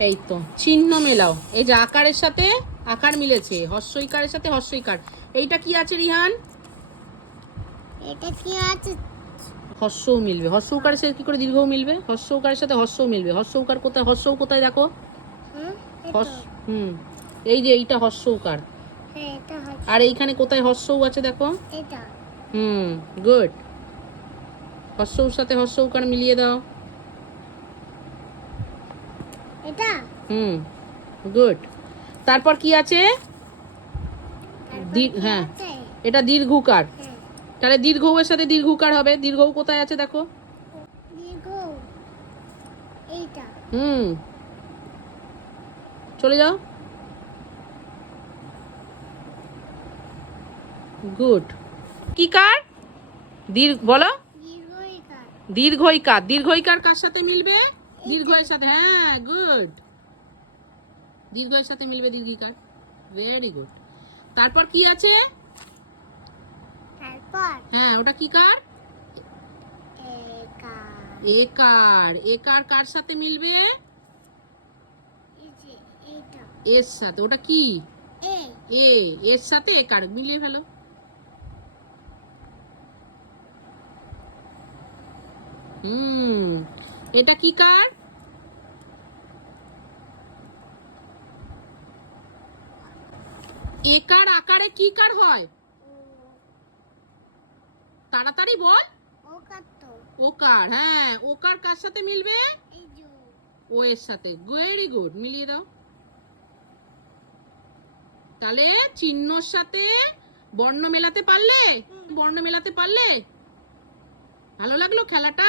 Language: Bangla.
এই তো চিহ্ন মেলাও। এই যে আকারের সাথে আকার মিলেছে, হর্ষইকারের সাথে হর্ষইকার। এইটা কি আছে রিহান? এটা কি আছে? হর্ষও মিলবে। হর্ষ উকারের সাথে কি করে দীর্ঘও মিলবে? হর্ষ উকারের সাথে হর্ষও মিলবে। হর্ষ উকার কোথায়? হর্ষও কোথায় দেখো? হ্যাঁ হর্ষ, হুম, এই যে এইটা হর্ষ উকার। হ্যাঁ এটা হচ্ছে। আর এইখানে কোথায় হর্ষও আছে দেখো? এটা হুম, গুড। হর্ষর সাথে হর্ষ উকার মিলিয়ে দাও। এটা হুম, গুড। তারপর কি আছে? তারপর কি হ্যাঁ, আছে? এটা দীর্ঘকার। হ্যাঁ তাহলে দীর্ঘ এর সাথে দীর্ঘকার হবে। দীর্ঘ কোথায় আছে দেখো? দীর্ঘ এইটা। হুম, চলে যাও। গুড। কি কার? বলো। দীর্ঘইকার। দীর্ঘইকার। দীর্ঘইকার কার সাথে মিলবে? দীর্ঘের সাথে। হ্যাঁ, গুড। দীর্ঘের সাথে মিলবে দীর্ঘিকার। Very good. তারপর কি আছে? তারপর হ্যাঁ, ওটা কি কার? একার। একার। একার কার সাথে মিলবে? এই যে এইটা। এর সাথে। ওটা কি? এ এ। এর সাথে একার মিলিয়ে ফেলো। হুম, এটা কি কার? একার আকারে কি কার হয়? তাড়াতাড়ি বল। ওকার তো। ওকার। হ্যাঁ, ওকার কার সাথে মিলবে? এই যে ও এর সাথে। ভেরি গুড, মিলিয়ে দাও। তাহলে চিহ্নর সাথে বর্ণ মেলাতে পারলে? বর্ণ মেলাতে পারলে? ভালো লাগলো খেলাটা?